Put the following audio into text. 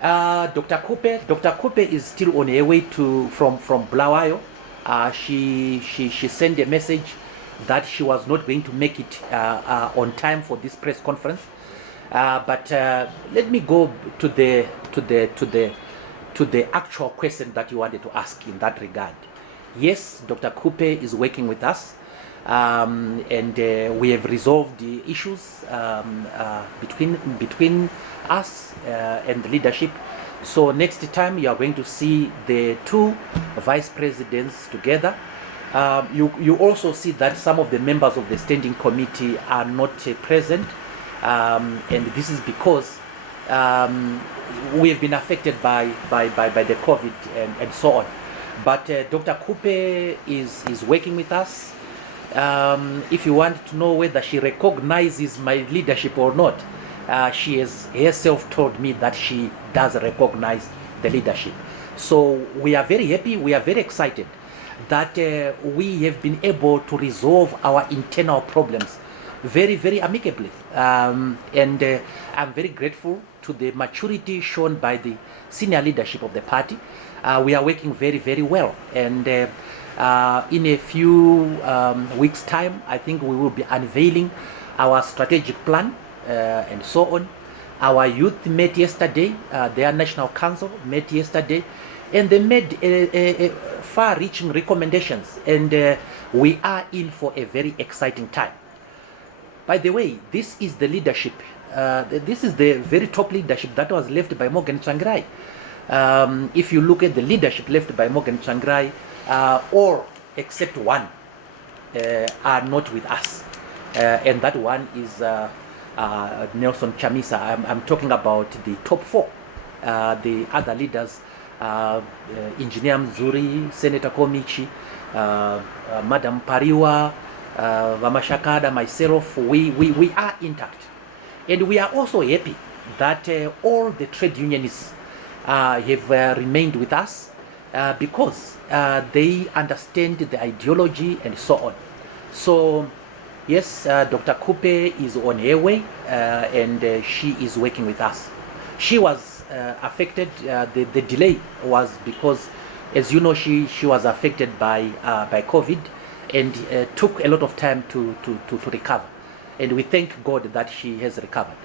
Dr. Khupe is still on her way from Bulawayo. She sent a message that she was not going to make it on time for this press conference. But let me go to the actual question that you wanted to ask in that regard. Yes, Dr. Khupe is working with us, and we have resolved the issues between us and the leadership. So next time you are going to see the two vice presidents together. You also see that some of the members of the standing committee are not present, and this is because we have been affected by the COVID and so on. But Dr. Khupe is working with us. If you want to know whether she recognizes my leadership or not, she has herself told me that she does recognize the leadership. So we are very happy, we are very excited that we have been able to resolve our internal problems very, very amicably. And I'm very grateful to the maturity shown by the senior leadership of the party. We are working very, very well. And in a few weeks' time, I think we will be unveiling our strategic plan and so on. Our youth met yesterday, their national council met yesterday, and they made far-reaching recommendations, and we are in for a very exciting time. By the way, this is the leadership. This is the very top leadership that was left by Morgan Tsvangirai. If you look at the leadership left by Morgan Tsvangirai, all except one are not with us, and that one is Nelson Chamisa. I'm talking about the top four. The other leaders, Engineer Mzuri, Senator Komichi, Madam Pariwa, Vamashakada, myself, we are intact. And we are also happy that all the trade unionists have remained with us because they understand the ideology and so on. So yes, Dr. Khupe is on her way, and she is working with us. She was affected. The delay was because, as you know, she was affected by COVID, and took a lot of time to recover. And we thank God that she has recovered.